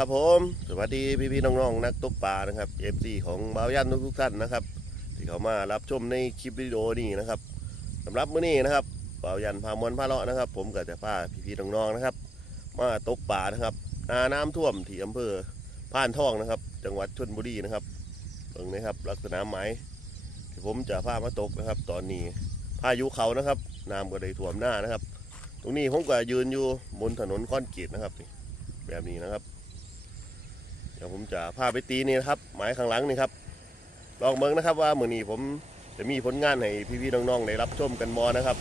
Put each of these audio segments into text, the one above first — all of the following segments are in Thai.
ครับผม สวัสดีพี่พี่ๆน้องๆนักตกปลานะครับเอฟซีของบ่าวยันทุกๆท่านนะครับ ที่เขามารับชมในคลิปวิดีโอนี้นะครับสำหรับมื้อนี้นะครับบ่าวยันพามวนพาเลาะนะครับ ผมก็จะพาพี่พี่ๆน้องๆนะครับ มาตกปลานะครับนาน้ำท่วมที่อำเภอพานทองนะครับ จังหวัดชลบุรีนะครับตรงนี้ครับ ลักษณะไม้ที่ผมจะพามาตกนะครับ ตอนนี้พายุเขานะครับน้ำก็ได้ท่วมหน้านะครับ ตรงนี้ผมก็ยืนอยู่บนถนนคอนกรีตนะครับแบบนี้นะครับ เดี๋ยวผมจะพาไปตีนี่นะครับ หมายข้างหลังนี่ครับลองเบิ่งนะครับว่ามือนี้ผมจะมีผลงานให้พี่ๆน้องๆได้รับชมกันบอนะครับ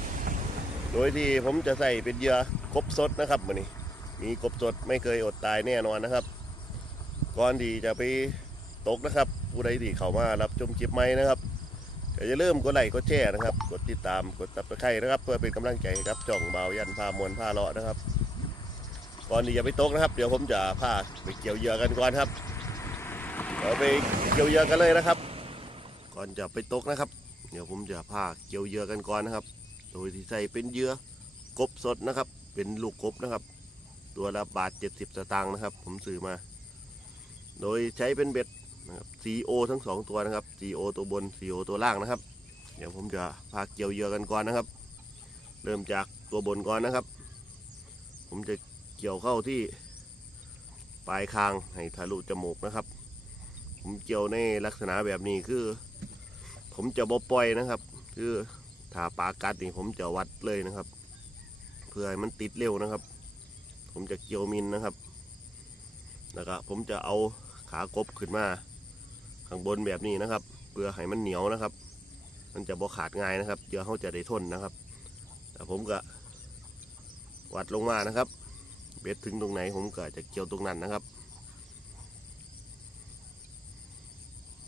โดยที่ผมจะใส่เป็นเหยื่อกบสดนะครับมือนี้มีกบสดไม่เคยอดตายแน่นอนนะครับ ก่อนที่จะไปตกนะครับ ผู้ใดที่เข้ามารับชมคลิปใหมนะครับก็อย่าลืมกดไลค์กดแชร์นะครับ กดติดตามกดตับตะไคร้นะครับ เพื่อเป็นกำลังใจครับจ่องเบายันพามวลพาเลาะนะครับ ก่อนที่จะไปตกนะครับ เดี๋ยวผมจะพาไปเกี่ยวเหยื่อกันก่อนครับเราไปเกี่ยวเหยื่อกันเลยนะครับ ก่อนจะไปตกนะครับ เดี๋ยวผมจะพาเกี่ยวเหยื่อกันก่อนนะครับ โดยที่ใส่เป็นเหยื่อกบสดนะครับ เป็นลูกกบนะครับ ตัวละบาทเจ็ดสิบสตางค์นะครับ ผมซื้อมา โดยใช้เป็นเบ็ดนะครับ CO ทั้งสองตัวนะครับ CO ตัวบน CO ตัวล่างนะครับ เดี๋ยวผมจะพาเกี่ยวเหยื่อกันก่อนนะครับ เริ่มจากตัวบนก่อนนะครับ ผมจะ เกี่ยวเข้าที่ปลายคางให้ทะลุจมูกนะครับ ผมเกี่ยวในลักษณะแบบนี้คือ ผมจะบ่ปล่อยนะครับ คือถ้าปลากัดนี่ผมจะวัดเลยนะครับ เพื่อให้มันติดเร็วนะครับ ผมจะเกี่ยวมินนะครับแล้วก็ผมจะเอาขากบขึ้นมา ข้างบนแบบนี้นะครับเพื่อให้มันเหนียวนะครับ มันจะบ่ขาดง่ายนะครับเดี๋ยวเขาจะได้ทนนะครับ แต่ผมก็วัดลงมานะครับ เบ็ดถึงตรงไหนผมก็จะเกี่ยวตรงนั้นนะครับ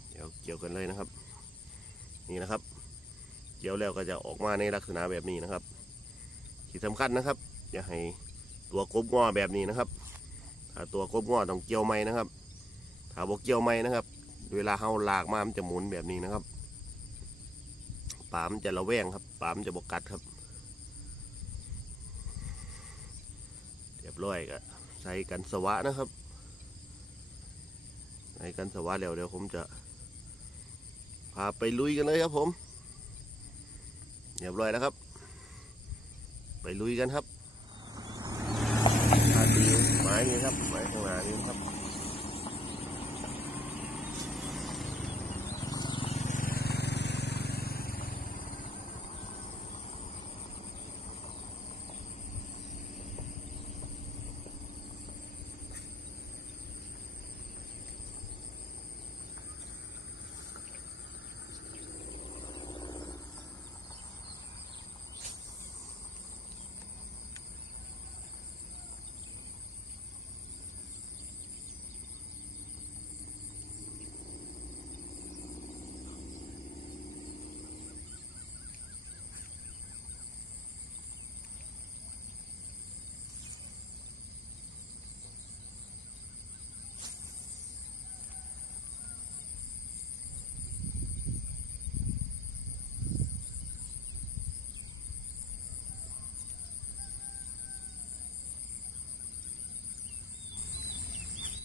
เดี๋ยวเกี่ยวกันเลยนะครับ นี่นะครับ เกี่ยวแล้วก็จะออกมาในลักษณะแบบนี้นะครับ ที่สำคัญนะครับ อย่าให้ตัวกบงอแบบนี้นะครับ ถ้าตัวกบงอต้องเกี่ยวไม้นะครับ ถ้าบอกเกี่ยวไม้นะครับ เวลาเฮาลากมามันจะหมุนแบบนี้นะครับปลามันจะระแวงครับปลามันจะบกกัดครับ ร้อยก็ใส่กันสวะนะครับใส่กันสวะแล้วเดี๋ยวผมจะพาไปลุยกันเลยครับผมเรียบร้อยแล้วครับ ไปลุยกันครับทาตีไม้นี่ครับไม้ข้างหน้านี่ครับ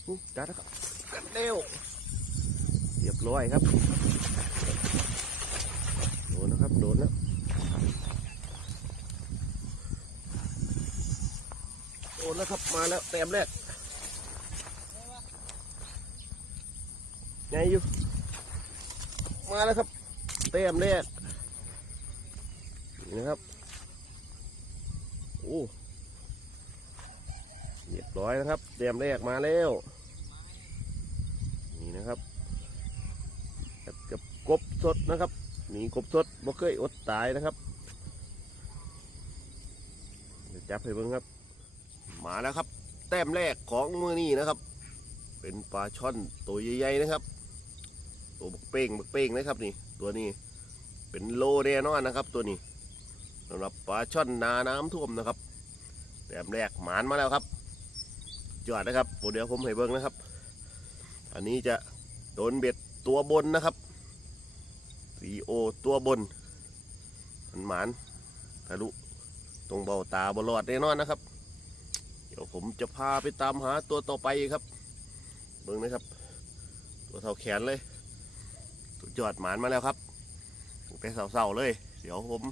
จัดแล้วครับจัดเร็วเรียบร้อยครับ โดนนะครับ โดนแล้วโดนแล้วครับ มาแล้วแต้มแรกไงอยู่ มาแล้วครับแต้มแรกนี่นะครับ โอ้เรียบร้อยนะครับ เตรียมแรกมาแล้ว นี่นะครับกับกับกบ สดนะครับนี่กบสดบ่เคยอดตายนะครับเดี๋ยวจับให้เบิ่งครับ มาแล้วครับ แต้มแรกของมือนี้นะครับ เป็นปลาช่อนตัวใหญ่ๆนะครับ ตัวบักเป้งบักเป้งนะครับนี่ ตัวนี้เป็นโลแน่นอนนะครับ ตัวนี้สำหรับปลาช่อนนาน้ำท่วมนะครับ แต้มแรกหมานมาแล้วครับจอดนะครับเดี๋ยวผมให้เบิ้งนะครับ อันนี้จะโดนเบ็ดตัวบนนะครับ สีโอตัวบนมันหมานทะลุตรงเบ้าตาบลอดแน่นอนนะครับ เดี๋ยวผมจะพาไปตามหาตัวต่อไปครับ เบิ้งนะครับ ตัวเท่าแขนเลยสุดยอดหมานมาแล้วครับตั้งแต่เสาๆเลย เดี๋ยวผม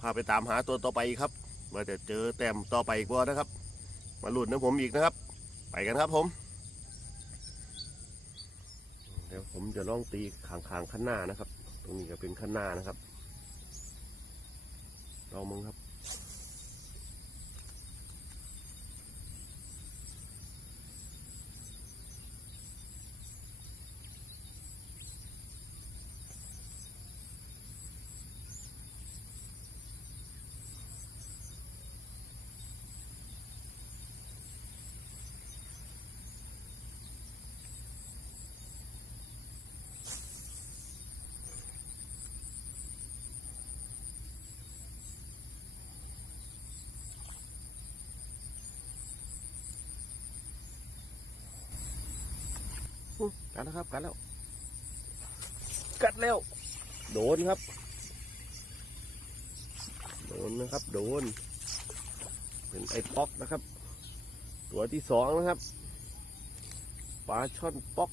พาไปตามหาตัวต่อไปครับว่าจะเจอแต้มต่อไปอีกบ่นะครับ มาหลุดนะผมอีกนะครับ ไปกันครับผมเดี๋ยวผมจะลองตีขางๆข้างหน้านะครับ ตรงนี้ก็เป็นข้างหน้านะครับลองมึงครับ กัดแล้วครับ กัดแล้ว กัดแล้ว โดนครับ โดนนะครับ โดน เป็นไอ้ป๊อกนะครับ ตัวที่สองนะครับ ปลาช่อนป๊อก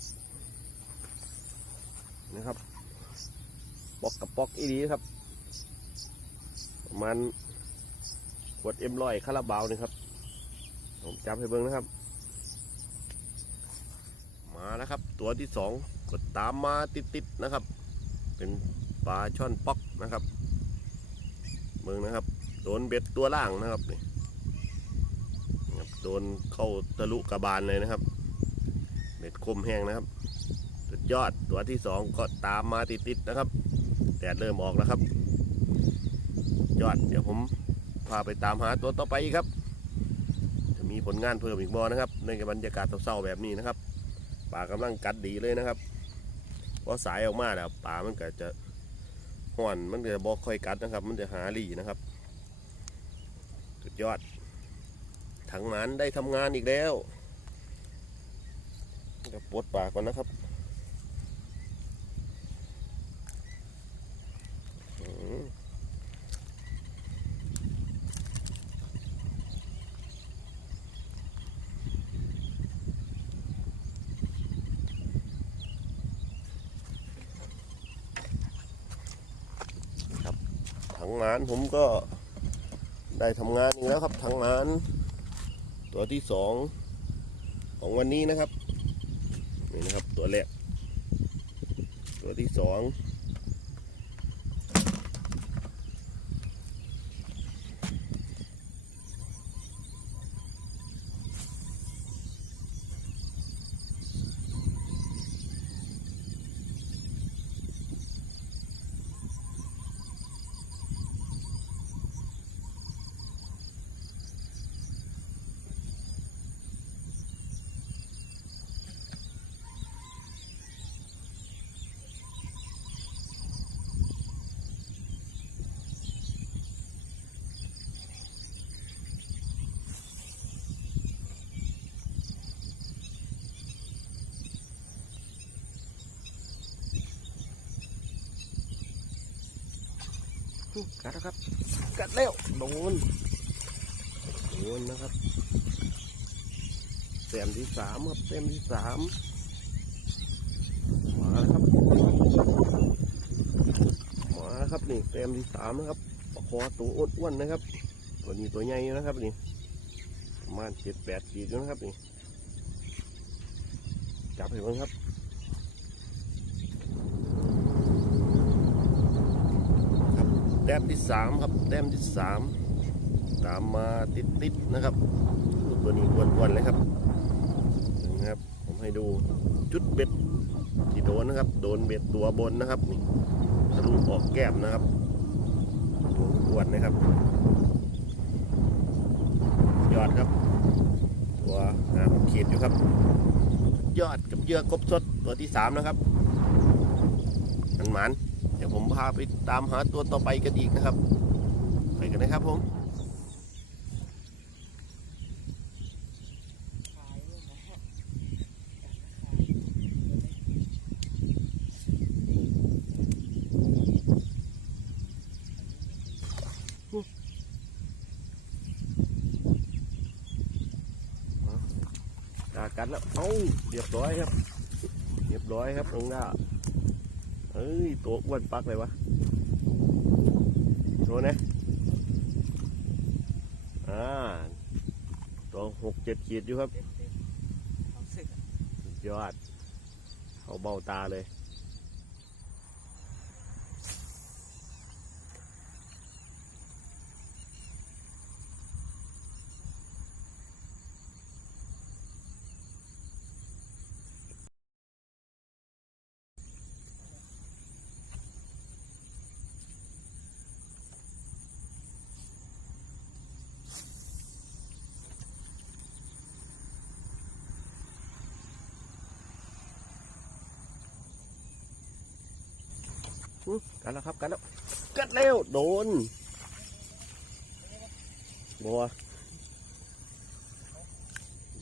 นะครับป๊อกกับป๊อกอีดีครับ ประมาณขวดเอ็มลอยคาราบาวนี่ครับ ผมจับให้เบิ้งนะครับ มาแล้วครับ ตัวที่สองก็ตามมาติดๆนะครับ เป็นปลาช่อนป๊อกนะครับเมืองนะครับ โดนเบ็ดตัวล่างนะครับนี่โดนเข้าทะลุกระบาลเลยนะครับ เบ็ดคมแห้งนะครับ สุดยอดตัวที่สองก็ตามมาติดๆนะครับแดดเริ่มออกแล้วครับ ยอดเดี๋ยวผมพาไปตามหาตัวต่อไปครับ จะมีผลงานเพิ่มอีกบอนะครับ ในบรรยากาศเศร้าๆแบบนี้นะครับ ป่ากำลังกัดดีเลยนะครับเพราะสายออกมาแล้วป่ามันก็จะห่อนมันก็จะบอกค่อยกัดนะครับ มันจะหาหลีนะครับสุดยอดถังหมันได้ทำงานอีกแล้วจะปลดปากก่อนนะครับอืม ถังหมันผมก็ได้ทำงานอีกแล้วครับถังหมันตัวที่สองของวันนี้นะครับนี่นะครับตัวแรกตัวที่สอง กัดแล้วครับ กัดแล้วโดนโดนนะครับแต้มที่สามครับแต้มที่สามมาครับ มาครับนี่แต้มที่สามนะครับคอตัวอ้วนๆนะครับ ตัวนี้ตัวใหญ่นะครับนี่ประมาณเจ็ดแปดขีดอยู่นะครับนี่จับให้เบิ่งครับ แต้มที่สามครับ แต้มที่สามตามมาติดๆนะครับตัวนี้อ้วนๆเลยครับนะครับ ผมให้ดูจุดเบ็ดที่โดนนะครับ โดนเบ็ดตัวบนนะครับนี่ทะลุออกแก้มนะครับตัวอ้วนนะครับยอดครับ ตัวหาหกขีดอยู่ครับ ยอดกับเยื่อกบสดตัวที่สามนะครับมันหมัน เดี๋ยวผมพาไปตามหาตัวต่อไปกันอีกนะครับ ไปกันนะครับผมกกัดแล้ว เอ้า เรียบร้อยครับ เรียบร้อยครับน้องด้า เฮ้ย ตัวอ้วนปักเลยวะโชว์นะอ่าตัวหกเจ็ดขีดอยู่ครับความสึกอะสุดยอด เขาเบ้าตาเลย กันแล้วครับกันแล้วกัดแล้วโดนบัว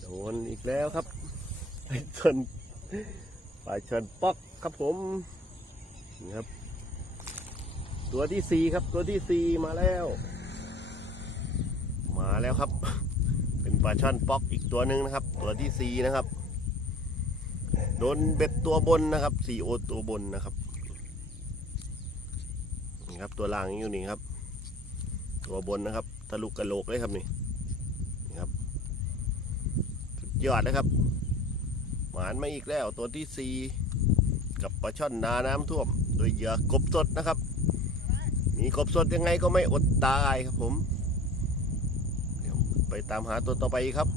โดนอีกแล้วครับไปชนไปชนป๊อกครับผมนี่ครับ ตัวที่สี่ครับ ตัวที่สี่มาแล้ว มาแล้วครับ เป็นปลาช่อนป๊อกอีกตัวหนึ่งนะครับ ตัวที่สี่นะครับ โดนเบ็ดตัวบนนะครับสี่โอตัวบนนะครับ นี่ครับตัวล่างอยู่นี่ครับ ตัวบนนะครับทะลุกระโหลกเลยครับนี่นี่ครับยอดเลยครับ หมานมาอีกแล้วตัวที่สี่กับปลาช่อนนาน้ำท่วม โดยเหยื่อกบสดนะครับ มีกบสดยังไงก็ไม่อดตายครับผมเดี๋ยวไปตามหาตัวต่อไปครับ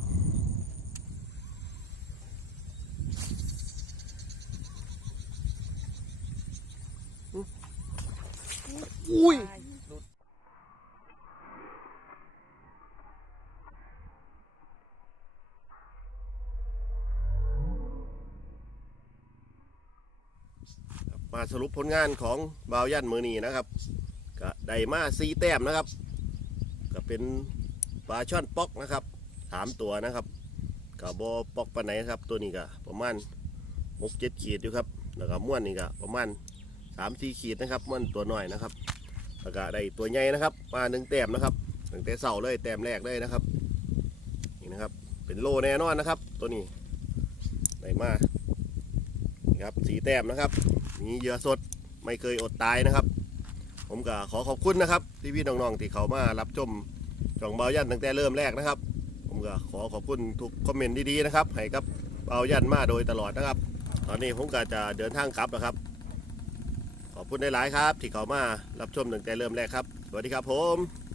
อุ้ยมาสรุปผลงานของบาวยันมือนีนะครับก็ได้มาสีแต้มนะครับ ก็เป็นปลาช่อนปอกนะครับสามตัวนะครับกับบอปอกปลาไหนครับ ตัวนี้ก็ประมาณหกเจ็ดขีดอยู่ครับแล้วก็ม้วนนี่ก็ประมาณสามสี่ขีดนะครับม้วนตัวน้อยนะครับ แล้วก็ได้ตัวใหญ่นะครับ มาหนึ่งแต้มนะครับตั้งแต่เสาเลยแต้มแรกเลยนะครับ นี่นะครับ เป็นโลแน่นอนนะครับ ตัวนี้ได้มานะครับสีแต้มนะครับ มีเหยื่อสดไม่เคยอดตายนะครับ ผมก็ขอขอบคุณนะครับที่พี่น้องๆที่เขามารับชมช่องเบายันตั้งแต่เริ่มแรกนะครับ ผมก็ขอขอบคุณทุกคอมเมนต์ดีๆนะครับให้กับเบายันมาโดยตลอดนะครับ ตอนนี้ผมก็จะเดินทางกลับแล้วครับ ขอบคุณหลายครับ ที่เขามารับชมตั้งแต่เริ่มแรกครับ สวัสดีครับผม